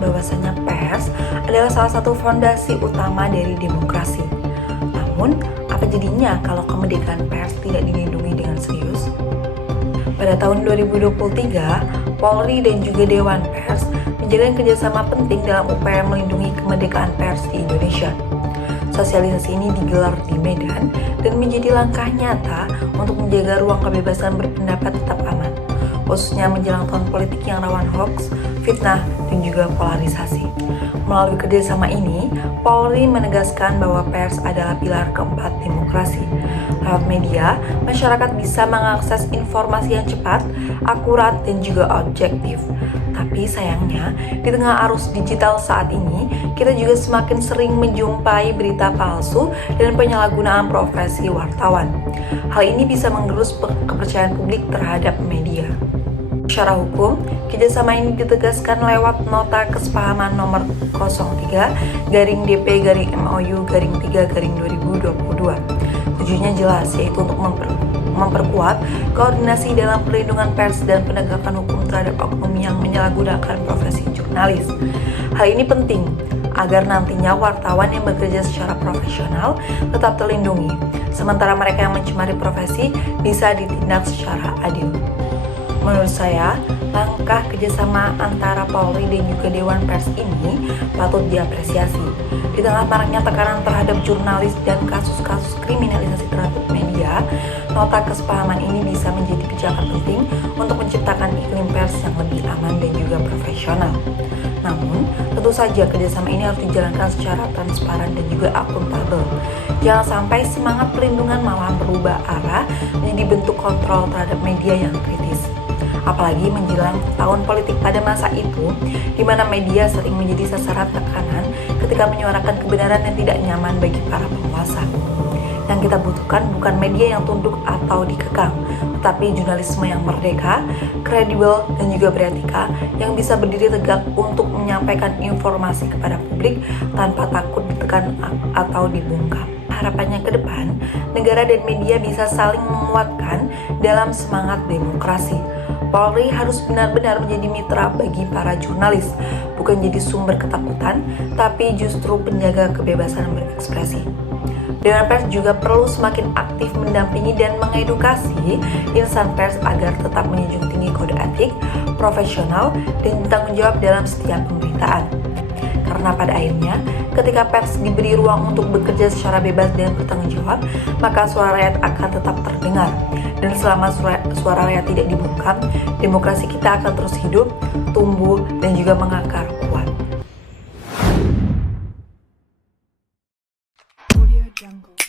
bahwasanya pers adalah salah satu fondasi utama dari demokrasi. Namun, apa jadinya kalau kemerdekaan pers tidak dilindungi dengan serius? Pada tahun 2023, Polri dan juga Dewan Pers menjalin kerjasama penting dalam upaya melindungi kemerdekaan pers di Indonesia. Sosialisasi ini digelar di Medan dan menjadi langkah nyata untuk menjaga ruang kebebasan berpendapat tetap aman, khususnya menjelang tahun politik yang rawan hoax, fitnah, dan juga polarisasi. Melalui kerjasama ini, Polri menegaskan bahwa pers adalah pilar keempat demokrasi. Lewat media, masyarakat bisa mengakses informasi yang cepat, akurat, dan juga objektif. Tapi sayangnya, di tengah arus digital saat ini, kita juga semakin sering menjumpai berita palsu dan penyalahgunaan profesi wartawan. Hal ini bisa menggerus kepercayaan publik terhadap media. Secara hukum, kerjasama ini ditegaskan lewat Nota Kesepahaman Nomor 03-DP-MOU-3-2022. Tujuannya jelas, yaitu untuk memperkuat koordinasi dalam perlindungan pers dan penegakan hukum terhadap oknum yang menyalahgunakan profesi jurnalis. Hal ini penting agar nantinya wartawan yang bekerja secara profesional tetap terlindungi, sementara mereka yang mencemari profesi bisa ditindak secara adil. Menurut saya, langkah kerjasama antara Polri dan juga Dewan Pers ini patut diapresiasi. Di tengah maraknya tekanan terhadap jurnalis dan kasus-kasus kriminalisasi terhadap media, nota kesepahaman ini bisa menjadi pijakan penting untuk menciptakan iklim pers yang lebih aman dan juga profesional. Namun, tentu saja kerjasama ini harus dijalankan secara transparan dan juga akuntabel. Jangan sampai semangat perlindungan malah berubah arah menjadi bentuk kontrol terhadap media yang kritis. Apalagi menjelang tahun politik pada masa itu, di mana media sering menjadi sasaran tekanan ketika menyuarakan kebenaran yang tidak nyaman bagi para penguasa. Yang kita butuhkan bukan media yang tunduk atau dikekang, tetapi jurnalisme yang merdeka, kredibel, dan juga beretika yang bisa berdiri tegak untuk menyampaikan informasi kepada publik tanpa takut ditekan atau dibungkam. Harapannya ke depan, negara dan media bisa saling menguatkan dalam semangat demokrasi. Polri harus benar-benar menjadi mitra bagi para jurnalis, bukan jadi sumber ketakutan, tapi justru penjaga kebebasan berekspresi. Dewan Pers juga perlu semakin aktif mendampingi dan mengedukasi insan pers agar tetap menjunjung tinggi kode etik, profesional, dan tanggung jawab dalam setiap pemberitaan. Karena pada akhirnya, ketika pers diberi ruang untuk bekerja secara bebas dan bertanggung jawab, maka suara rakyat akan tetap terdengar. Dan selama suara rakyat tidak dibungkam, demokrasi kita akan terus hidup, tumbuh, dan juga mengakar kuat. Audio Jungle.